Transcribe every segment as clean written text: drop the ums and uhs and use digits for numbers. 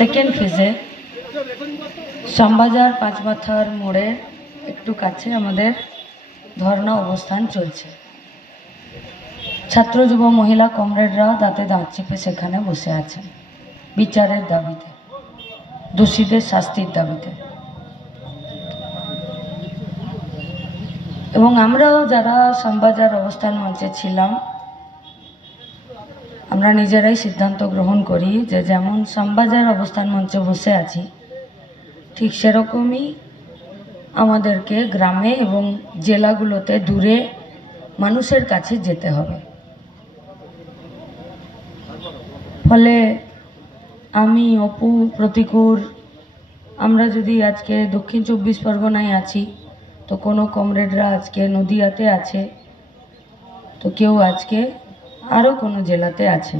Second ফেজে শ্যামবাজার পাঁচমাথার মোড়ে একটু কাছে আমাদের ধর্ণা অবস্থান চলছে। ছাত্র যুব মহিলা কমরেডরা দাঁতে দাঁত চেপে সেখানে বসে আছেন বিচারের দাবিতে, দোষীদের শাস্তির দাবিতে। এবং আমরাও যারা শ্যামবাজার অবস্থান মঞ্চে ছিলাম, আমরা নিজেরাই সিদ্ধান্ত গ্রহণ করি যে যেমন শ্যামবাজার অবস্থান মঞ্চে বসে আছি, ঠিক সেরকমই আমাদেরকে গ্রামে এবং জেলাগুলোতে দূরে মানুষের কাছে যেতে হবে। ফলে আমি, অপু, প্রতিকুর, আমরা যদি আজকে দক্ষিণ 24 পরগনায় আছি, তো কোনো কমরেডরা আজকে নদিয়াতে আছে, তো কেউ আজকে আরও কোনো জেলাতে আছে।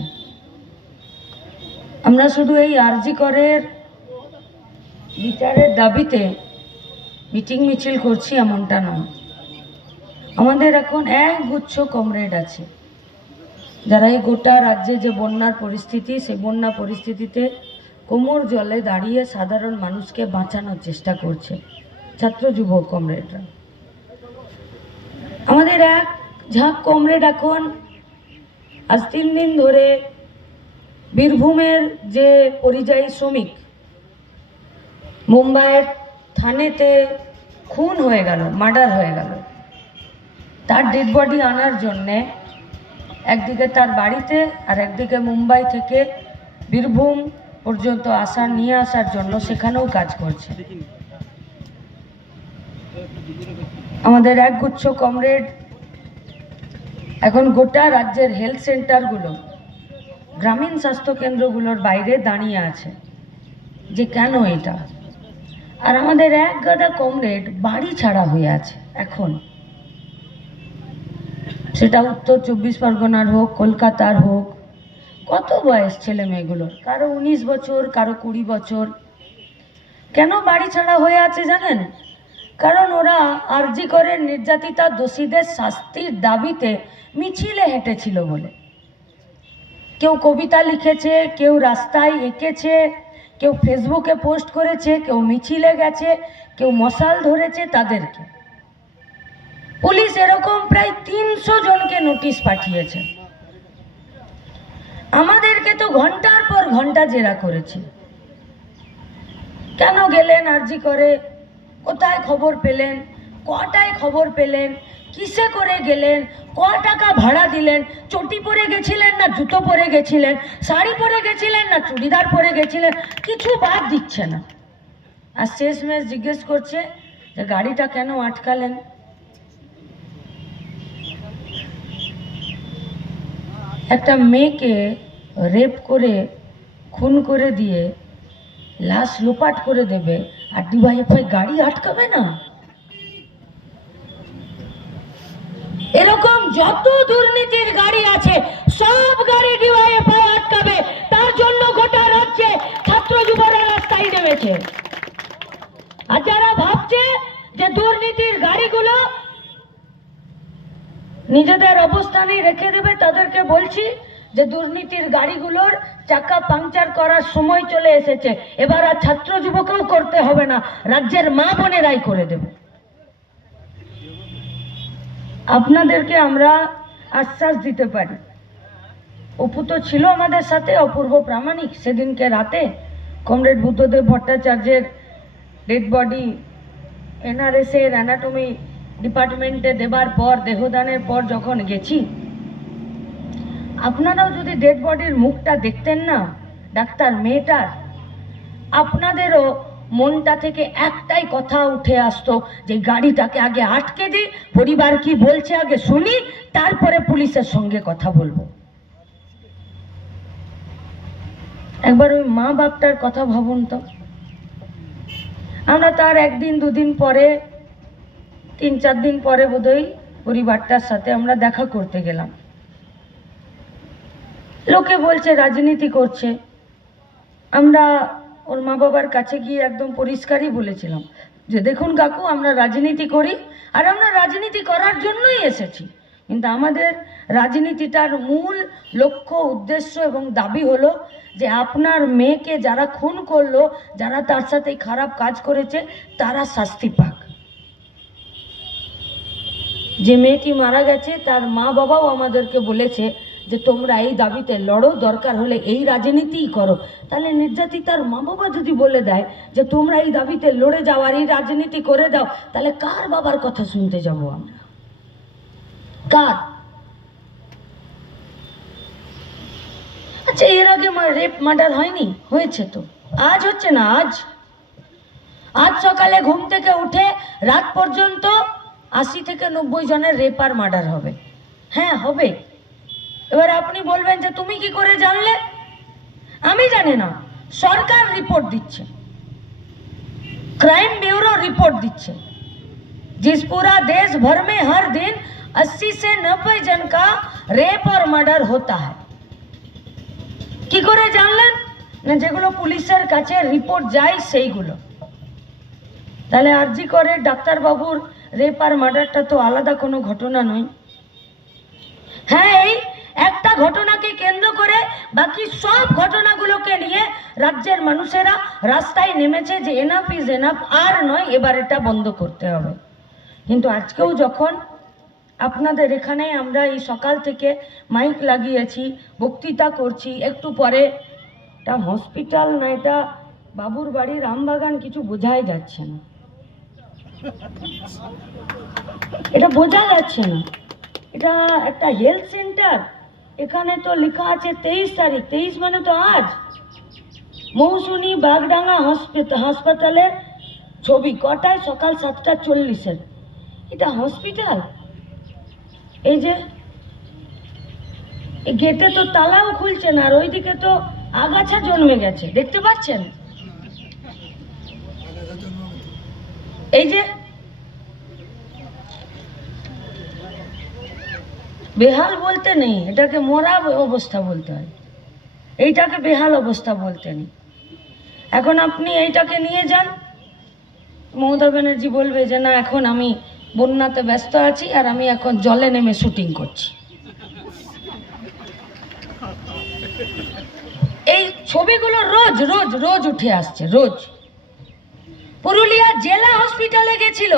আমরা শুধু এই আরজি করের বিচারের দাবিতে মিটিং মিছিল করছি এমনটা নয়। আমাদের এখন একগুচ্ছ কমরেড আছে যারা এই গোটা রাজ্যে যে বন্যার পরিস্থিতি, সেই বন্যা পরিস্থিতিতে কোমর জলে দাঁড়িয়ে সাধারণ মানুষকে বাঁচানোর চেষ্টা করছে, ছাত্র যুব কমরেডরা। আমাদের এক ঝাঁক কমরেড এখন আজ 3 দিন ধরে বীরভূমের যে পরিযায়ী শ্রমিক মুম্বাইয়ের থানেতে খুন হয়ে গেল, মার্ডার হয়ে গেল, তার ডেড বডি আনার জন্যে একদিকে তার বাড়িতে আর একদিকে মুম্বাই থেকে বীরভূম পর্যন্ত নিয়ে আসার জন্য সেখানেও কাজ করছে। আমাদের একগুচ্ছ কমরেড এখন গোটা রাজ্যের হেলথ সেন্টারগুলো, গ্রামীণ স্বাস্থ্যকেন্দ্রগুলোর বাইরে দাঁড়িয়ে আছে যে কেন এটা। আর আমাদের এক গাদা কমরেড বাড়ি ছাড়া হয়ে আছে এখন, সেটা উত্তর 24 পরগনার হোক, কলকাতার হোক। কত বয়স ছেলে মেয়েগুলোর, কারো 19 বছর, কারো 20 বছর। কেন বাড়ি ছাড়া হয়ে আছে জানেন? কারণ ওরা আরজি করে নির্যাতিতা দোষীদের শাস্তির দাবিতে মিছিলে হেঁটেছিল বলে। কেউ কবিতা লিখেছে, কেউ রাস্তায় এঁকেছে, কেউ ফেসবুকে পোস্ট করেছে, কেউ মিছিলে গেছে, কেউ মশাল ধরেছে। তাদেরকে পুলিশ এরকম প্রায় 300 জনকে নোটিশ পাঠিয়েছে। আমাদেরকে তো ঘন্টার পর ঘন্টা জেরা করেছে। কেন গেলেন আরজি করে, কোথায় খবর পেলেন, কটায় খবর পেলেন, কিসে করে গেলেন, ক টাকা ভাড়া দিলেন, চটি পরে গেছিলেন না জুতো পরে গেছিলেন, শাড়ি পরে গেছিলেন না চুড়িদার পরে গেছিলেন, কিছু বাদ দিচ্ছে না। আর শেষমেশ জিজ্ঞেস করছে যে গাড়িটা কেন আটকালেন। একটা মেয়েকে রেপ করে খুন করে দিয়ে লাশ লোপাট করে দেবে আর ডিওয়াইএফআই গাড়ি আটকাবে না? এরকম যত দুর্নীতির গাড়ি আছে সব গাড়ি ডিওয়াইএফআই আটকাবে। তার জন্য গোটা রাজ্যে ছাত্র যুবরা রাস্তায় নেমেছে। আর যারা ভাবছে যে দুর্নীতির গাড়িগুলো নিজেদের অবস্থানে রেখে দেবে, তাদেরকে বলছি যে দুর্নীতির গাড়িগুলোর চাকা পাংচার করার সময় চলে এসেছে। এবার আর ছাত্র যুবকেও করতে হবে না, রাজ্যের মা বোনেরাই করে দেবে। আপনাদেরকে আমরা আশ্বাস দিতে পারি, অপু তো ছিল আমাদের সাথে, অপূর্ব প্রামাণিক। সেদিনকে রাতে কমরেড বুদ্ধদেব ভট্টাচার্যের ডেড বডি NRS এর অ্যানাটমি ডিপার্টমেন্টে দেবার পর, দেহদানের পর যখন গেছি, আপনারাও যদি ডেড বডির মুখটা দেখতেন না ডাক্তার মেয়েটার, আপনাদেরও মনটা থেকে একটাই কথা উঠে আসতো যে গাড়িটাকে আগে আটকে দিই, পরিবার কি বলছে আগে শুনি, তারপরে পুলিশের সঙ্গে কথা বলবো। একবার ওই মা বাপটার কথা ভাবুন তো। আমরা তার 1 দিন 2 দিন পরে, 3-4 দিন পরে বোধহয় পরিবারটার সাথে আমরা দেখা করতে গেলাম। লোকে বলছে রাজনীতি করছে। আমরা ওর মা বাবার কাছে গিয়ে একদম পরিষ্কারই বলেছিলাম যে দেখুন কাকু, আমরা রাজনীতি করি, আর আমরা রাজনীতি করার জন্যই এসেছি, কিন্তু আমাদের রাজনীতিটার মূল লক্ষ্য উদ্দেশ্য এবং দাবি হলো যে আপনার মেয়েকে যারা খুন করলো, যারা তার সাথে খারাপ কাজ করেছে, তারা শাস্তি পাক। যে মেয়েটি মারা গেছে তার মা বাবাও আমাদেরকে বলেছে যে তোমরা এই দাবিতে লড়ো, দরকার হলে এই রাজনীতিই করো। তাহলে নির্যাতিতার মা বাবা যদি বলে দেয় যে তোমরা এই দাবিতে লড়ে যাও আর এই রাজনীতি করে দাও, তাহলে কার বাবার কথা শুনতে যাব আমরা? কার? আচ্ছা, এর আগে রেপ মার্ডার হয়নি? হয়েছে তো। আজ হচ্ছে না? আজ সকালে ঘুম থেকে উঠে রাত পর্যন্ত 80 থেকে 90 জনের রেপ আর মার্ডার হবে। হ্যাঁ, হবে। এবার আপনি বলবেন যে তুমি কি করে জানলে? আমি জানি না, সরকার রিপোর্ট দিচ্ছে, क्राइम ब्यूरो रिपोर्ट दिच्छे जिस पूरा देश भर में हर दिन 80 से 90 जन का रेप और मर्डर होता है। কি করে জানলেন? না, যেগুলো পুলিশের কাছে রিপোর্ট যায় সেইগুলো। তাহলে আরজি করে ডাক্তার বাবুর রেপ আর মার্ডারটা তো আলাদা কোনো ঘটনা নয়। হ্যাঁ, এই একটা ঘটনাকে কেন্দ্র করে বাকি সব ঘটনাগুলোকে নিয়ে রাজ্যের মানুষেরা রাস্তায় নেমেছে যে এনাফ ইজ এনাফ, আর নয়, এবার এটা বন্ধ করতে হবে। কিন্তু আজকেও যখন আপনাদের এখানে আমরা এই সকাল থেকে মাইক লাগিয়েছি, বক্তৃতা করছি, একটু পরে এটা হসপিটাল না এটা বাবুর বাড়ির আমবাগান কিছু বোঝাই যাচ্ছে না, এটা বোঝা যাচ্ছে না। এটা একটা হেলথ সেন্টার, এখানে তো লেখা আছে 23 তারিখ, 23 মানে তো আজ। মৌসুনি বাগডাঙ্গা হাসপাতালের ছবি, কটায়? সকাল 7:40। এটা হসপিটাল? এই যে গেটে তো তালাও খুলছে না, আর ওইদিকে তো আগাছা জন্মে গেছে, দেখতে পাচ্ছেন? এই যে বেহাল বলতে নেই, এটাকে মরা অবস্থা বলতে হয়, এইটাকে বেহাল অবস্থা বলতে নেই। এখন আপনি এইটাকে নিয়ে যান, মমতা ব্যানার্জি বলবে যে না, এখন আমি বন্যাতে ব্যস্ত আছি আর আমি এখন জলে নেমে শুটিং করছি। এই ছবিগুলো রোজ রোজ রোজ উঠে আসছে, রোজ। পুরুলিয়া জেলা হসপিটালে গেছিল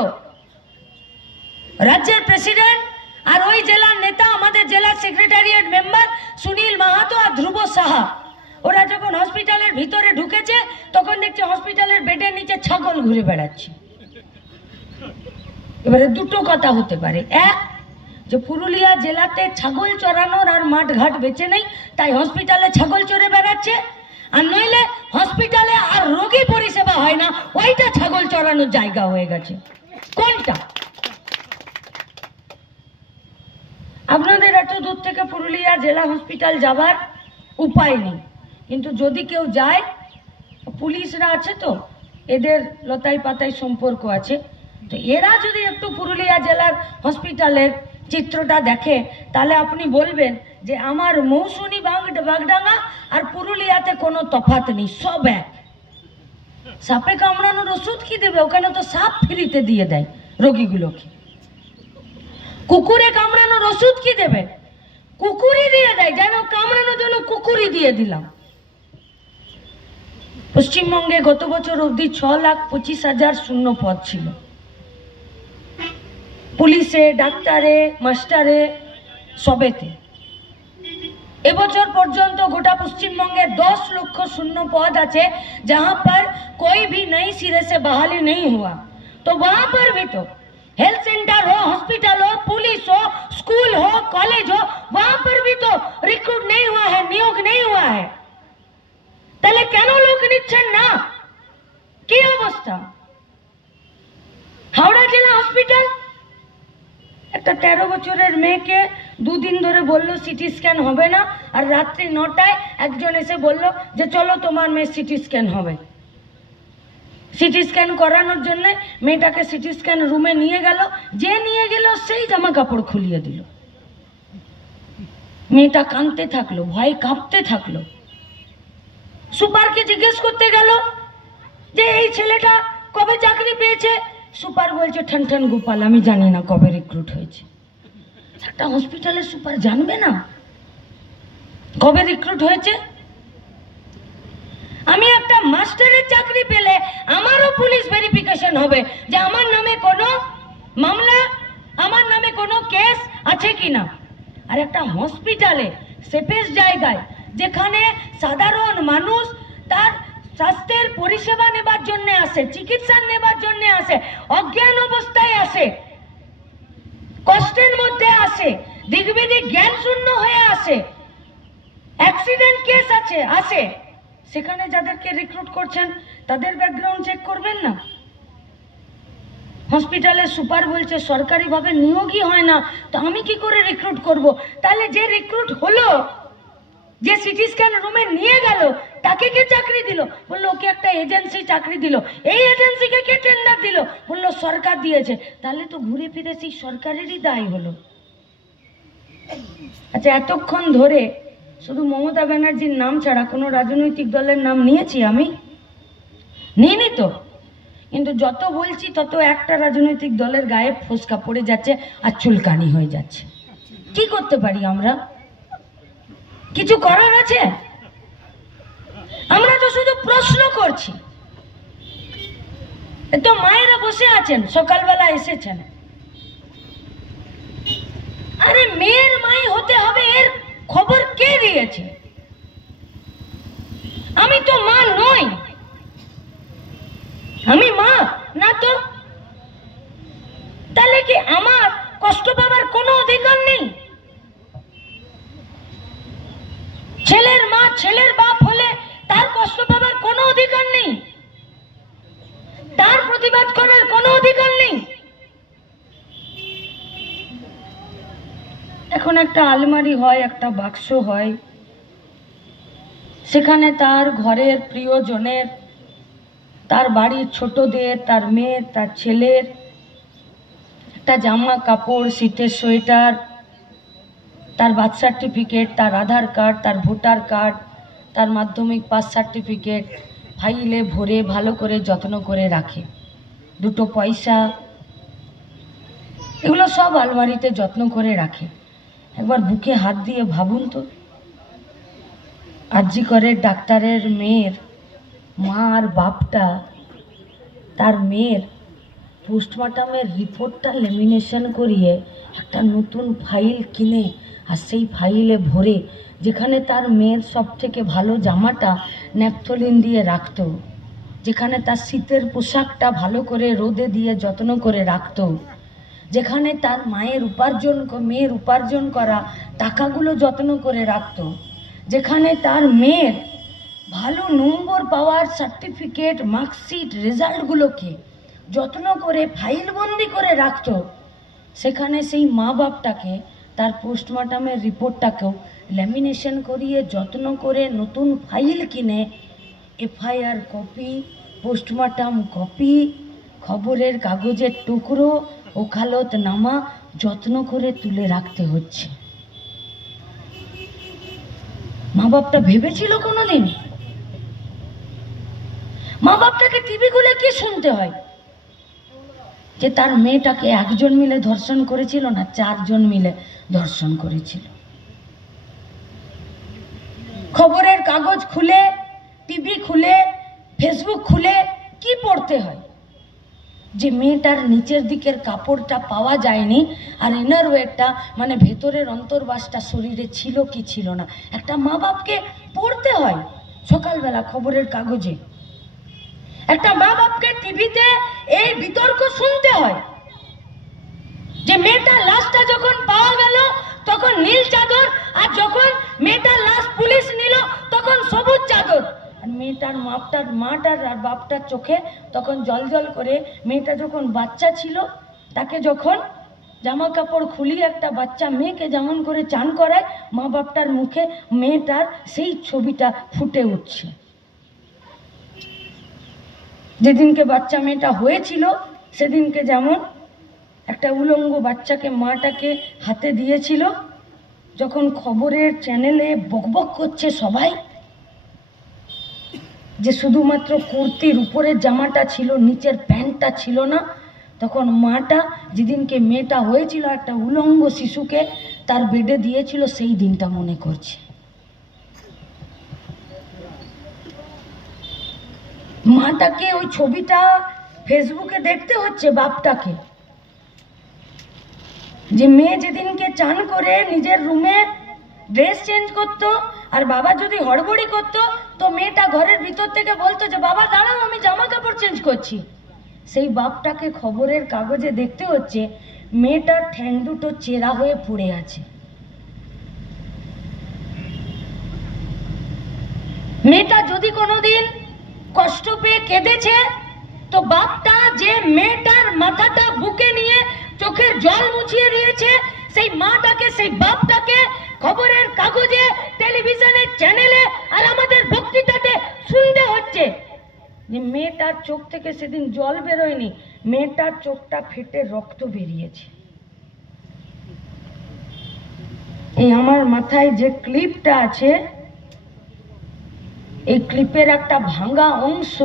রাজ্যের প্রেসিডেন্ট আর ওই জেলার নেতা, আমাদের জেলার সেক্রেটারিয়েট মেম্বার সুনীল মাহাতো আর ধ্রুব সাহা। ওরা যখন হসপিটালের ভিতরে ঢুকেছে তখন দেখছে হসপিটালের বেডের নিচে ছাগল ঘুরে বেড়াচ্ছে। এবারে দুটো কথা হতে পারে, এক, যে পুরুলিয়া জেলাতে ছাগল চড়ানোর আর মাঠ ঘাট বেঁচে নেই, তাই হসপিটালে ছাগল চড়ে বেড়াচ্ছে, আর নইলে হসপিটালে আর রোগী পরিষেবা হয় না, ওইটা ছাগল চড়ানোর জায়গা হয়ে গেছে। কোনটা? আপনাদের এত দূর থেকে পুরুলিয়া জেলা হসপিটাল যাবার উপায় নেই, কিন্তু যদি কেউ যায়, পুলিশরা আছে তো, এদের লতাই পাতায় সম্পর্ক আছে, তো এরা যদি একটু পুরুলিয়া জেলার হসপিটালের চিত্রটা দেখে তাহলে আপনি বলবেন যে আমার মৌসুনি বাগডাঙ্গা আর পুরুলিয়াতে কোনো তফাৎ নেই, সব এক। সাপে কামড়ানোর ওষুধ কি দেবে? ওখানে তো সাপ ফ্রিতে দিয়ে দেয় রোগীগুলোকে। কুকুরে কামড়ানোর ওষুধ কি দেবে? কুকুরই দিয়ে দেয়, যেন কামড়ানোর জন্য কুকুরই দিয়ে দিলাম। পশ্চিমবঙ্গে গত বছর অবধি 6,25,000 শূন্য পদ ছিল, পুলিশে, ডাক্তারে, মাস্টারে, সবেতে। এবছর পর্যন্ত গোটা পশ্চিমবঙ্গে 10 লক্ষ শূন্য पद আছে, जहां पर कोई भी नई सिरे से बहाली नहीं हुआ। तो वहां पर भी तो हेल्थ सेंटर हो, हॉस्पिटल हो, पुलिस हो, स्कूल हो, कॉलेज हो, वहां पर भी तो रिक्रूट नहीं हुआ है, नियोग नहीं हुआ है। তাহলে কেন লোক নিচ্ছেন না? কি অবস্থা? হাওড়া জেলা হসপিটাল, একটা 13 বছরের মেয়েকে 2 দিন ধরে বললো সিটি স্ক্যান হবে না, আর রাত্রি 9টায় একজন এসে বলল যে চলো তোমার মেয়ে সিটি স্ক্যান হবে। সিটি স্ক্যান করানোর জন্য মেয়েটাকে সিটি স্ক্যান রুমে নিয়ে গেল, যে নিয়ে গেল সেই জামা কাপড় খুলিয়ে দিল। মেয়েটা কাঁদতে থাকলো, ভয় কাঁপতে থাকলো। সুপারকে জিজ্ঞেস করতে গেল যে এই ছেলেটা কবে চাকরি পেয়েছে। সুপার বলছে ঠন ঠন গোপাল, আমি জানি না কবে রিক্রুট হয়েছে। একটা হসপিটালের সুপার জানবে না কবে রিক্রুট হয়েছে? আমি একটা মাস্টারের চাকরি পেলে আমারও পুলিশ ভেরিফিকেশন হবে যে আমার নামে কোনো মামলা, আমার নামে কোনো কেস আছে কিনা। আর একটা হসপিটালে সেফেস জায়গায় যেখানে সাধারণ মানুষ তার স্বাস্থ্যের পরিষেবা নেবার জন্য আসে, চিকিৎসা নেবার জন্য আসে, অজ্ঞান অবস্থায় আসে, কষ্টের মধ্যে আসে, দিগ্বিদিক জ্ঞান শূন্য হয়ে আসে, অ্যাক্সিডেন্ট কেস আসে, সেখানে যাদেরকে রিক্রুট করছেন তাদের ব্যাকগ্রাউন্ড চেক করবেন না? হসপিটালের সুপার বলছে সরকারিভাবে নিয়োগই হয় না, তো আমি কি করে রিক্রুট করব? তাহলে যে রিক্রুট হলো, যে সিটি স্ক্যান রুমে নিয়ে গেল, তাকে কে চাকরি দিল? বললো ওকে একটা এজেন্সি চাকরি দিল। এই এজেন্সিকে কে টেন্ডার দিল? বললো সরকার দিয়েছে। তাহলে তো ঘুরে ফিরে সেই সরকারেরই দায় হলো। আচ্ছা, এতক্ষণ ধরে শুধু মমতা ব্যানার্জির নাম ছাড়া কোনো রাজনৈতিক দলের নাম নিয়েছি আমি? নিইনি তো। কিন্তু যত বলছি তত একটা রাজনৈতিক দলের গায়ে ফোসকা পড়ে যাচ্ছে আর চুলকানি হয়ে যাচ্ছে। কি করতে পারি আমরা? কিছু করার আছে? আমরা তো শুধু প্রশ্ন করছি। তো মায়েরা বসে আছেন, সকালবেলা এসেছেন, আরে মেয়ের মাই হতে হবে এর খবর কে দিয়েছে? আমি তো মা নই। আমি মা না তো। তাহলে কি আমার কষ্ট পাবার কোনো অধিকার নেই? ছেলের মা, ছেলের বাপ হলে তার কষ্ট পাবার কোনো অধিকার নেই? তার প্রতিবাদ করার কোনো অধিকার নেই? এখন একটা আলমারি হয়, একটা বাক্স হয়, সেখানে তার ঘরের প্রিয়জনের, তার বাড়ির ছোটদের, তার মেয়ের, তার ছেলের একটা জামা কাপড়, শীতের সোয়েটার, তার বার্থ সার্টিফিকেট, তার আধার কার্ড, তার ভোটার কার্ড, তার মাধ্যমিক পাস সার্টিফিকেট ফাইলে ভরে ভালো করে যত্ন করে রাখে। দুটো পয়সা, এগুলো সব আলমারিতে যত্ন করে রাখে। একবার বুকে হাত দিয়ে ভাবুন তো, আরজি করের ডাক্তারের মেয়ের মা আর বাপটা তার মেয়ের পোস্টমর্টমের রিপোর্টটা লেমিনেশন করিয়ে একটা নতুন ফাইল কিনে আর সেই ফাইলে ভরে, যেখানে তার মেয়ের সব থেকে ভালো জামাটা ন্যাপথলিন দিয়ে রাখতো, যেখানে তার শীতের পোশাকটা ভালো করে রোদে দিয়ে যত্ন করে রাখতো, যেখানে তার মেয়ের উপার্জন করা টাকাগুলো যত্ন করে রাখতো, যেখানে তার মেয়ের ভালো নম্বর পাওয়ার সার্টিফিকেট, মার্কশিট, রেজাল্টগুলোকে যত্ন করে ফাইলবন্দি করে রাখতো, সেখানে সেই মা বাপটাকে তার পোস্টমর্টমের রিপোর্টটাকেও ল্যামিনেশন করিয়ে যত্ন করে নতুন ফাইল কিনে এফআইআর কপি, পোস্টমর্টম কপি, খবরের কাগজের টুকরো, ওকালতনামা যত্ন করে তুলে রাখতে হচ্ছে। মা বাপটা ভেবেছিল কোনোদিন? মা বাপটাকে টিভি খুলে কি শুনতে হয়? যে তার মেয়েটাকে একজন মিলে ধর্ষণ করেছিল না 4 জন মিলে ধর্ষণ করেছিল। খবরের কাগজ খুলে, টিভি খুলে, ফেসবুক খুলে কি পড়তে হয়? যে মেয়েটার নিচের দিকের কাপড়টা পাওয়া যায়নি আর ইনার ওয়েরটা মানে ভেতরের অন্তর্বাসটা শরীরে ছিল কি ছিল না, একটা মা বাপকে পড়তে হয় সকালবেলা খবরের কাগজে। একটা মা বাপকে টিভিতে এই বিতর্ক শুনতে হয় যে মেয়েটার লাশটা যখন পাওয়া গেল তখন নীল চাদর, আর যখন মেয়েটার লাশ পুলিশ নিল তখন সবুজ চাদর। আর মাটার আর বাপটার চোখে তখন জল জল করে, মেয়েটা যখন বাচ্চা ছিল তাকে যখন জামা কাপড় খুলিয়ে একটা বাচ্চা মেয়েকে যেমন করে চান করায়, মা বাপটার মুখে মেয়েটার সেই ছবিটা ফুটে উঠছে। যেদিনকে বাচ্চা মেয়েটা হয়েছিল সেদিনকে যেমন একটা উলঙ্গ বাচ্চাকে মাটাকে হাতে দিয়েছিল, যখন খবরের চ্যানেলে বকবক করছে সবাই যে শুধুমাত্র কুর্তির উপরের জামাটা ছিল, নিচের প্যান্টটা ছিল না, তখন মাটা যেদিনকে মেয়েটা হয়েছিল একটা উলঙ্গ শিশুকে তার বেডে দিয়েছিল, সেই দিনটা মনে করছে। মাটাকে ওই ছবিটা ফেসবুকে দেখতে হচ্ছে বাপটাকে, যে মেয়ে যেদিনকে চান করে নিজের রুমে ড্রেস চেঞ্জ করতো আর বাবা যদি হড়বড়ি করতো তো মেয়েটা ঘরের ভিতর থেকে বলতো যে বাবা দাঁড়াও আমি জামা কাপড় চেঞ্জ করছি। সেই বাপটাকে খবরের কাগজে দেখতে হচ্ছে মেয়েটার ঠ্যাং দুটো চেরা হয়ে পড়ে আছে। মেয়েটা যদি কোনোদিন কষ্ট পেয়ে কেঁদেছে তো বাপটা যে মেয়েটার মাথাটা বুকে নিয়ে চোখের জল মুছিয়ে দিয়েছে, সেই মাটাকে সেই বাপটাকে খবরের কাগজে টেলিভিশনের চ্যানেলে আর আমাদের বক্তৃতাতে শুনতে হচ্ছে যে মেয়েটার চোখ থেকে সেদিন জল বেরোয়নি, মেয়েটার চোখটা ফেটে রক্ত বেরিয়েছে। এই আমার মাথায় যে ক্লিপটা আছে, এই ক্লিপের একটা ভাঙা অংশ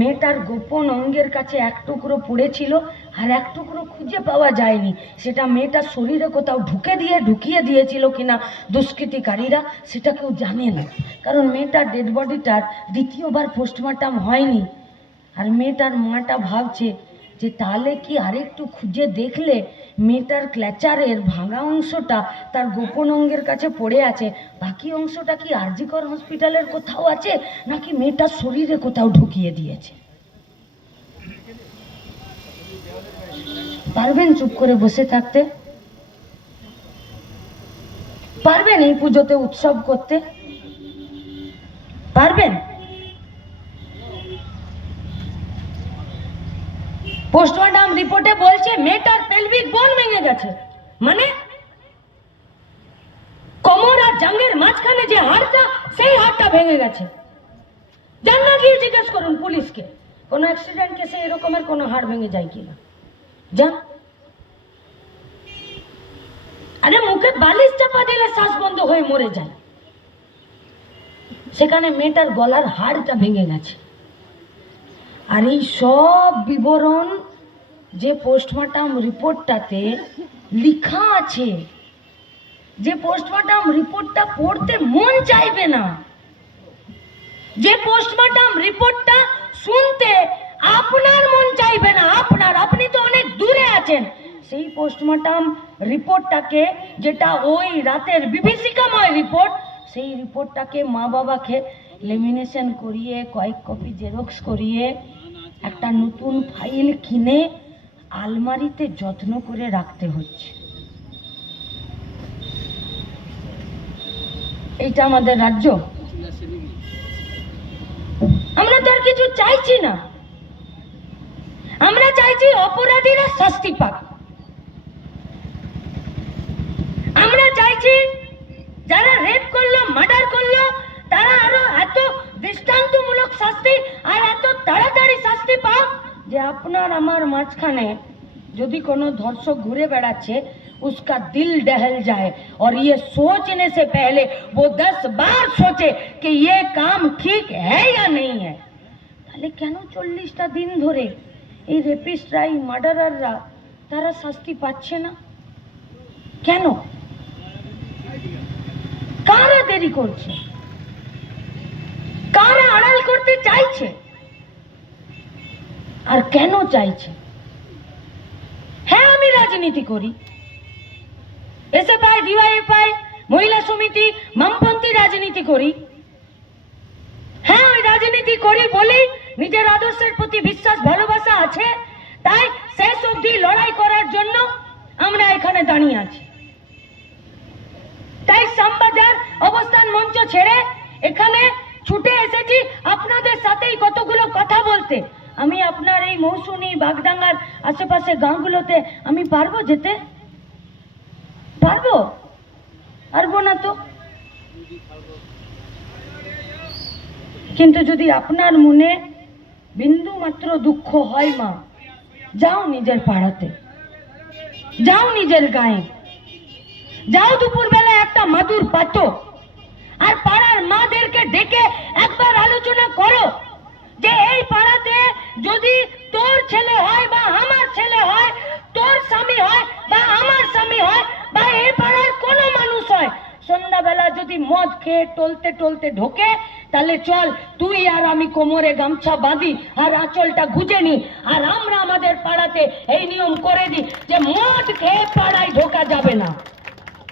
মেয়েটার গোপন অঙ্গের কাছে এক টুকরো পড়েছিল আর এক টুকরো খুঁজে পাওয়া যায়নি। সেটা মেয়েটার শরীরে কোথাও ঢুকিয়ে দিয়েছিল কিনা দুষ্কৃতিকারীরা সেটা কেউ জানে না, কারণ মেয়েটার ডেড বডিটার দ্বিতীয়বার পোস্টমর্টম হয়নি। আর মেয়েটার মাটা ভাবছে যে তাহলে কি আরেকটু খুঁজে দেখলে মেয়েটার ক্ল্যাচারের ভাঙা অংশটা তার গোপন অঙ্গের কাছে পড়ে আছে, বাকি অংশটা কি আরজিকর হসপিটালের কোথাও আছে নাকি মেয়েটার শরীরে কোথাও ঢুকিয়ে দিয়েছে। পারবেন চুপ করে বসে থাকতে? পারবেন এই পুজোতে উৎসব করতে? পারবেন? পোস্টমর্টম রিপোর্টে বলছে মেয়েটার পেলভিক বোন ভেঙে গেছে, মানে কোমর আর জাঙ্গের মাঝখানে যে হাড়টা সেই হাড়টা ভেঙে গেছে। যান না গিয়ে জিজ্ঞেস করুন পুলিশকে কোনো অ্যাক্সিডেন্ট কেসে এরকমের কোনো হাড় ভেঙে যায় কিনা, যান। আরে মুখে বালিশ চাপা দিলে শ্বাস বন্ধ হয়ে মরে যায়, সেখানে মেয়েটার গলার হাড়টা ভেঙে গেছে। আর এই সব বিবরণ যে পোস্টমর্টম রিপোর্টটাতে লেখা আছে, যে পোস্টমর্টম রিপোর্টটা পড়তে মন চাইবে না, যে পোস্টমর্টম রিপোর্টটা শুনতে আপনার মন চাইবে না, আপনি তো অনেক দূরে আছেন, সেই পোস্টমর্টম রিপোর্টটাকে, যেটা ওই রাতের বিভীষিকাময় রিপোর্ট, সেই রিপোর্টটাকে মা বাবাকে লেমিনেশন করিয়ে কয়েক কপি জেরক্স করিয়ে একটা নতুন ফাইল কিনে আলমারিতে যত্ন করে রাখতে হচ্ছে। এইটা আমাদের রাজ্য? আমরা তো আর কিছু চাইছি না, আমরা চাইছি অপরাধীরা শাস্তি পাক। আমরা চাইছি যারা রেপ করলো, মার্ডার করলো, তারা আরো এত দৃষ্টান্তমূলক শাস্তি আর এত তাড়াতাড়ি শাস্তি পাক যে আপনার আমার মাঝখানে যদি কোনো ধর্ষক ঘুরে বেড়াচ্ছে उसका दिल दहल जाए और ये सोचने से पहले वो 10 बार सोचे कि ये काम ठीक है या नहीं है। তাহলে কেন 40টা দিন ধরে এই রেপিস্টরা, এই মার্ডারাররা তারা শাস্তি পাচ্ছে না? কেন? কারা দেরি করছে? কারা আড়াল করতে চাইছে? আর কেন চাইছে? হ্যাঁ, আমি রাজনীতি করি, এসএফআই, ডিওয়াইএফআই, মহিলা সমিতি, বামপন্থী রাজনীতি করি। হ্যাঁ, ওই রাজনীতি করি বলেই নিজের আদর্শের প্রতি বিশ্বাস ভালোবাসা আছে, তাই শেষ অবধি লড়াই করার জন্য আমরা এখানে দাঁড়িয়ে আছি। তাই শ্যামবাজার অবস্থান মঞ্চ ছেড়ে এখানে ছুটে এসেছি আপনাদের সাথেই কতগুলো কথা বলতে। আমি আপনার এই মৌসুমী, বাগডাঙ্গার আশেপাশে গাঁগুলোতে আমি পারবো যেতে? পারবো না তো। কিন্তু যদি আপনার মনে বিন্দু মাত্র দুঃখ হয় মা, যাও নিজের পাড়াতে, যাও নিজের গায়ে, যাও দুপুরবেলা একটা মাদুর পাতো আর পাড়ার মাদেরকে ডেকে একবার আলোচনা করো যে এই পাড়াতে যদি তোর ছেলে হয় বা আমার ছেলে হয়, তোর স্বামী হয় বা আমার স্বামী হয় বা এই পাড়ার কোনো মানুষ হয়, সন্ধ্যাবেলা যদি মদ খেয়ে টলতে টলতে ঢোকে, তাহলে চল তুই আর আমি কোমরে গামছা বাঁধি আর আঁচলটা গুজে নি, আর আমরা আমাদের পাড়াতে এই নিয়ম করে দিই যে মদ খেয়ে পাড়ায় ঢোকা যাবে না।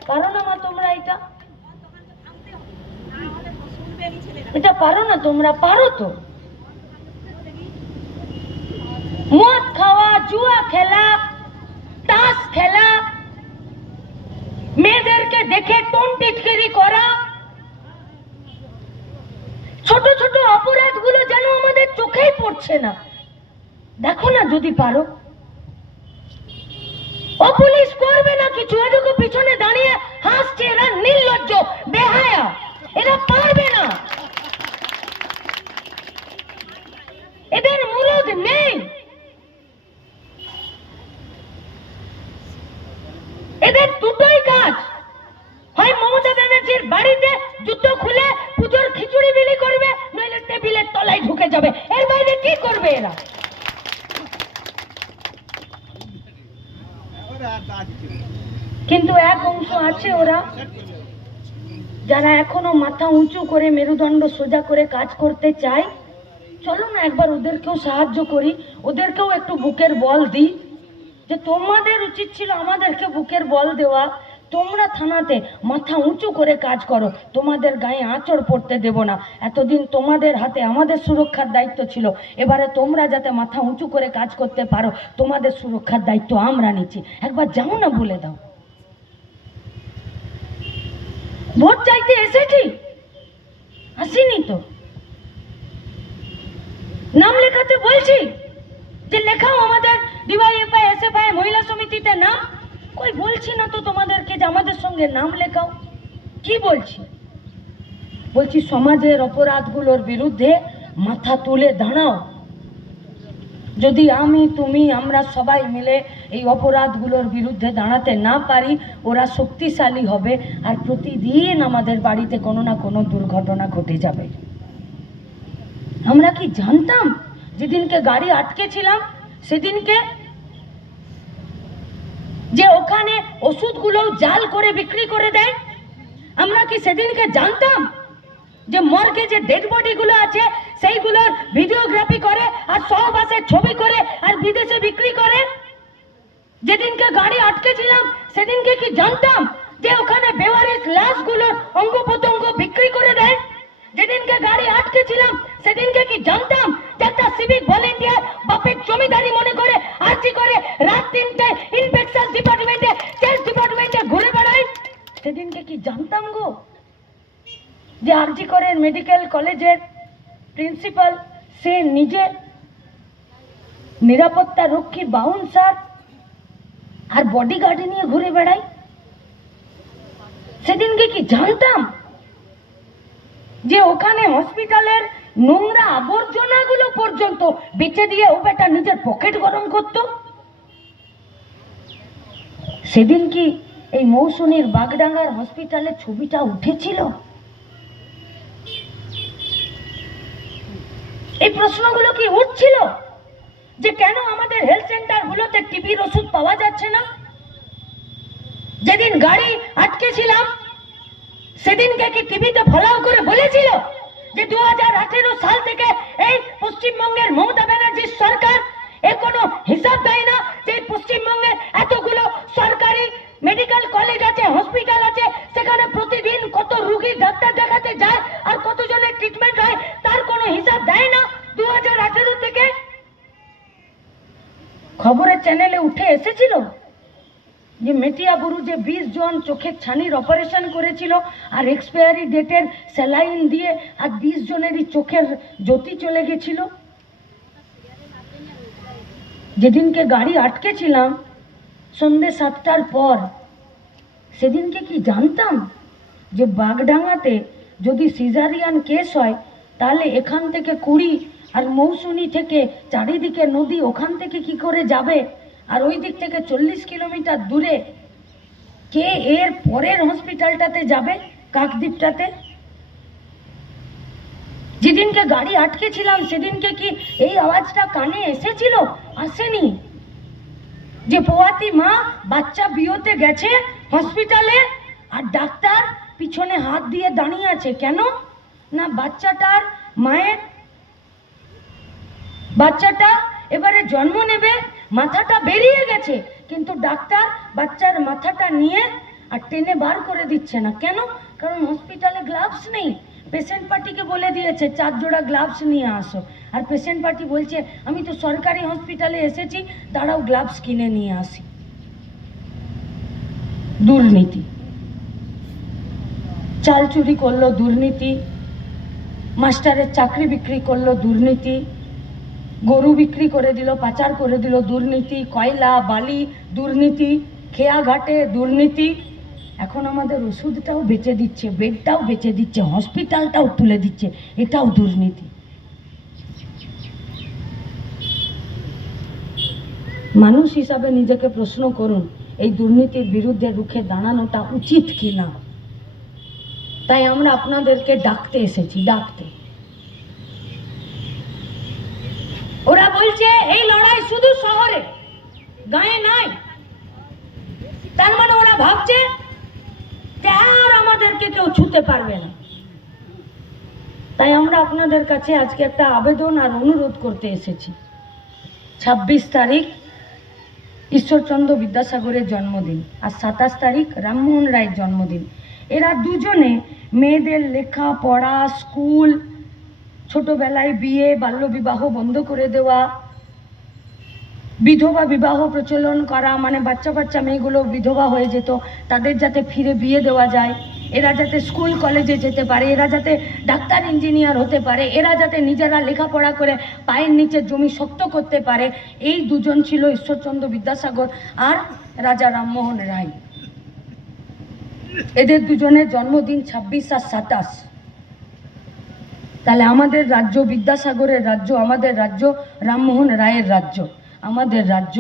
পারো না মা তোমরা এটা? এটা পারো না তোমরা? পারো তো? মদ খাওয়া, জুয়া খেলা, তাস খেলা, মেয়েদেরকে দেখে টোন টিটকিরি করা, ছোট ছোট অপরাধগুলো যেন আমাদের চোখেই পড়ছে না। দেখো না যদি পারো। ও পুলিশ করবে না কিছু, এদিকে পিছনে দাঁড়িয়ে হাসছে, এরা নির্লজ্জ বেহায়া, এরা পারবে না, এদের মুরদ নেই, এদের দুটোই কাজ, হয় মমতা ব্যানার্জির বাড়িতে জুতো খুলে পুজোর খিচুড়ি বিলি করবে, নইলে টেবিলের তলায় ঢুকে যাবে, এর বাইরে কি করবে এরা? কিন্তু এক অংশ আছে ওরা যারা এখনো মাথা উঁচু করে মেরুদণ্ড সোজা করে কাজ করতে চায়। চলো না একবার ওদেরকেও সাহায্য করি, ওদেরকেও একটু বুকের বল দিই, যে তোমাদের উচিত ছিল আমাদেরকে বুকের বল দেওয়া। তোমরা থানাতে মাথা উঁচু করে কাজ করো, তোমাদের গায়ে আঁচড় পড়তে দেব না। এতদিন তোমাদের হাতে আমাদের সুরক্ষার দায়িত্ব ছিল, এবারে তোমরা যাতে মাথা উঁচু করে কাজ করতে পারো, তোমাদের সুরক্ষার দায়িত্ব আমরা নিচ্ছি। একবার যাও না, বলে দাও। ভোট চাইতে এসেছি, আসিনি তো। নাম লেখাতে বলছি যে লেখাও আমাদের ডিওয়াইএফআই, এসএফআই, মহিলা সমিতিতে নাম। কই বলছি না তো তোমাদেরকে যে আমাদের সঙ্গে নাম লেখাও। কি বলছি? বলছি সমাজের অপরাধগুলোর বিরুদ্ধে মাথা তুলে দাঁড়াও। যদি আমি, তুমি, আমরা সবাই মিলে এই অপরাধগুলোর বিরুদ্ধে দাঁড়াতে না পারি, ওরা শক্তিশালী হবে আর প্রতিদিন আমাদের বাড়িতে কোনো না কোনো দুর্ঘটনা ঘটে যাবে। আমরা কি জানতাম যেদিনকে গাড়ি আটকেছিলাম সেদিনকে যে ওখানে ওষুধগুলো জাল করে বিক্রি করে দেয়? আমরা কি সেদিনকে জানতাম যে মর্গে যে ডেড বডিগুলো আছে সেইগুলোর ভিডিওগ্রাফি করে আর সহবাসের ছবি করে আর বিদেশে বিক্রি করে? যেদিনকে গাড়ি আটকেছিলাম সেদিনকে কি জানতাম যে ওখানে বেওয়ারিশ লাশগুলোর অঙ্গ প্রত্যঙ্গ বিক্রি করে দেয়? যেদিনকে গাড়ি আটকেছিলাম সেদিনকে কি জানতাম যে একটা সিভিক ভলেন্টিয়ার বাপের জমিদারি মনে করে আর্জি করে রাত 3টে ইনফেকশন ডিপার্টমেন্টে, চেস্ট ডিপার্টমেন্টে ঘুরে বেড়ায়? সেদিনকে কি জানতাম গো যে আরজি করের মেডিকেল কলেজের প্রিন্সিপাল সে নিজে নিরাপত্তা রক্ষী বাউন্সার আর বডিগার্ড নিয়ে ঘুরে বেড়ায়? সেদিনকে কি জানতাম যে ওখানে হসপিটালের নোংরা আবর্জনাগুলো পর্যন্ত বেচে দিয়ে ও বেটা নিজের পকেট গরম করত? সেদিন কি এই মৌসুমীর বাগডাঙ্গার হসপিটালের ছবিটা উঠেছিল? এই প্রশ্নগুলো কি উঠছিল যে কেন আমাদের হেলথ সেন্টারগুলোতে টিবির ওষুধ পাওয়া যাচ্ছে না? যেদিন গাড়ি আটকেছিলাম সেদিনকে কি টিভিতে ফলাও করে বলেছিল যে 2018 সাল থেকে এই পশ্চিমবঙ্গের মমতা ব্যানার্জির সরকার কোনো হিসাব দেয় না যে পশ্চিমবঙ্গে এতগুলো সরকারি মেডিকেল কলেজ আছে, হসপিটাল আছে, সেখানে প্রতিদিন কত রোগী ডাক্তার দেখাতে যায় আর কতজনের ট্রিটমেন্ট হয় তার কোনো হিসাব দেয় না? 2018 থেকে খবরের চ্যানেলে উঠে এসেছিল যে মেটিয়াবুরু যে 20 জন চোখের ছানির অপারেশন করেছিল আর এক্সপায়ারি ডেটের স্যালাইন দিয়ে আর 20 জনেরই চোখের জ্যোতি চলে গেছিল। যেদিনকে গাড়ি আটকেছিলাম সন্ধ্যে 7টার পর, সেদিনকে কি জানতাম যে বাগডাঙ্গাতে যদি সিজারিয়ান কেস হয় তাহলে এখান থেকে 20 আর মৌসুমী থেকে চারিদিকে নদী, ওখান থেকে কি করে যাবে? আর ওই দিক থেকে 40 কিলোমিটার দূরে কে এর পরের হসপিটালটাতে যাবে, কাকদ্বীপটাতে? যেদিনকে গাড়ি আটকেছিলাম সেদিনকে কি এই আওয়াজটা কানে এসেছিল? আসেনি। যে পোয়াতি মা বাচ্চা বিয়েতে গেছে হসপিটালে আর ডাক্তার পিছনে হাত দিয়ে দাঁড়িয়ে আছে, কেন না বাচ্চাটা এবারে জন্ম নেবে, মাথাটা বেরিয়ে গেছে, কিন্তু ডাক্তার বাচ্চার মাথাটা নিয়ে আর টেনে বার করে দিচ্ছে না, কেন? কারণ হসপিটালে গ্লাভস নেই। পেশেন্ট পার্টিকে বলে দিয়েছে 4 জোড়া গ্লাভস নিয়ে আসো, আর পেশেন্ট পার্টি বলছে আমি তো সরকারি হসপিটালে এসেছি, তারাও গ্লাভস কিনে নিয়ে আসি। দুর্নীতি, চাল চুরি করলো দুর্নীতি, মাস্টারের চাকরি বিক্রি করলো দুর্নীতি, গরু বিক্রি করে দিল, পাচার করে দিল দুর্নীতি, কয়লা বালি দুর্নীতি, খেয়া ঘাটে দুর্নীতি, এখন আমাদের ওষুধটাও বেচে দিচ্ছে, বেডটাও বেচে দিচ্ছে, হসপিটালটাও তুলে দিচ্ছে, এটাও দুর্নীতি। মানুষ হিসাবে নিজেকে প্রশ্ন করুন, এই দুর্নীতির বিরুদ্ধে রুখে দাঁড়ানোটা উচিত কিনা। তাই আমরা আপনাদেরকে ডাকতে এসেছি, ডাকতে। ওরা বলছে এই লড়াই শুধু শহরে, গায়ে নাই। তার মানে ওরা ভাবছে আর আমাদেরকে কেউ ছুতে পারবে না। তাই আমরা আপনাদের কাছে আজকে একটা আবেদন আর অনুরোধ করতে এসেছি। 26 তারিখ ঈশ্বরচন্দ্র বিদ্যাসাগরের জন্মদিন, আর 27 তারিখ রামমোহন রায়ের জন্মদিন। এরা দুজনে মেয়েদের লেখা পড়া, স্কুল, ছোটবেলায় বিয়ে, বাল্যবিবাহ বন্ধ করে দেওয়া, বিধবা বিবাহ প্রচলন করা, মানে বাচ্চা মেয়েগুলো বিধবা হয়ে যেত, তাদের যাতে ফিরে বিয়ে দেওয়া যায়, এরা যাতে স্কুল কলেজে যেতে পারে, এরা যাতে ডাক্তার ইঞ্জিনিয়ার হতে পারে, এরা যাতে নিজেরা লেখাপড়া করে পায়ের নিচের জমি শক্ত করতে পারে। এই দুজন ছিল ঈশ্বরচন্দ্র বিদ্যাসাগর আর রাজা রামমোহন রায়। এদের দুজনের জন্মদিন 26 আর 27। তাহলে আমাদের রাজ্য বিদ্যাসাগরের রাজ্য, আমাদের রাজ্য রামমোহন রায়ের রাজ্য, আমাদের রাজ্য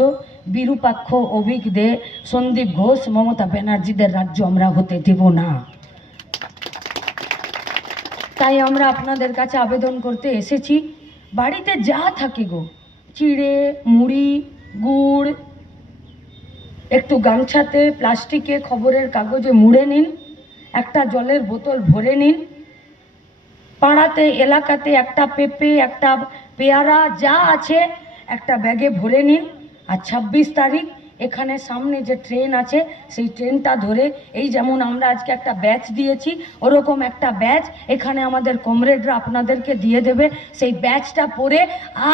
বিরূপাক্ষ, অভিক দে, সন্দীপ ঘোষ, মমতা ব্যানার্জিদের রাজ্য আমরা হতে দেব না। তাই আমরা আপনাদের কাছে আবেদন করতে এসেছি, বাড়িতে যা থাকে গো, চিড়ে, মুড়ি, গুড়, একটু গামছাতে, প্লাস্টিকে, খবরের কাগজে মুড়ে নিন, একটা জলের বোতল ভরে নিন, পাড়াতে এলাকাতে একটা পেঁপে, একটা পেয়ারা, যা আছে একটা ব্যাগে ভরে নিন। আর 26 তারিখ এখানে সামনে যে ট্রেন আছে সেই ট্রেনটা ধরে, এই যেমন আমরা আজকে একটা ব্যাচ দিয়েছি, ওরকম একটা ব্যাচ এখানে আমাদের কমরেডরা আপনাদেরকে দিয়ে দেবে। সেই ব্যাচটা পরে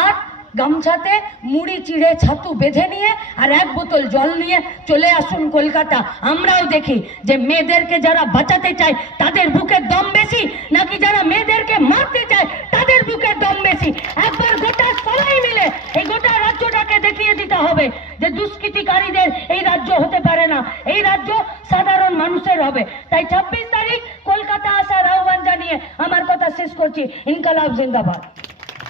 আর গামছাতে মুড়ি, চিড়ে, ছাতু বেঁধে নিয়ে আর 1 বোতল জল নিয়ে চলে আসুন কলকাতা। আমরাও দেখি যে মেয়েদেরকে যারা বাঁচাতে চায় তাদের বুকের দম বেশি, নাকি যারা মেয়েদেরকে মারতে চায় তাদের বুকের দম বেশি। একবার গোটা সবাই মিলে এই গোটা রাজ্যটাকে দেখিয়ে দিতে হবে যে দুষ্কৃতিকারীদের এই রাজ্য হতে পারে না, এই রাজ্য সাধারণ মানুষের হবে। তাই 26 তারিখ কলকাতা আসার আহ্বান জানিয়ে আমার কথা শেষ করছি। ইনকালাব জিন্দাবাদ।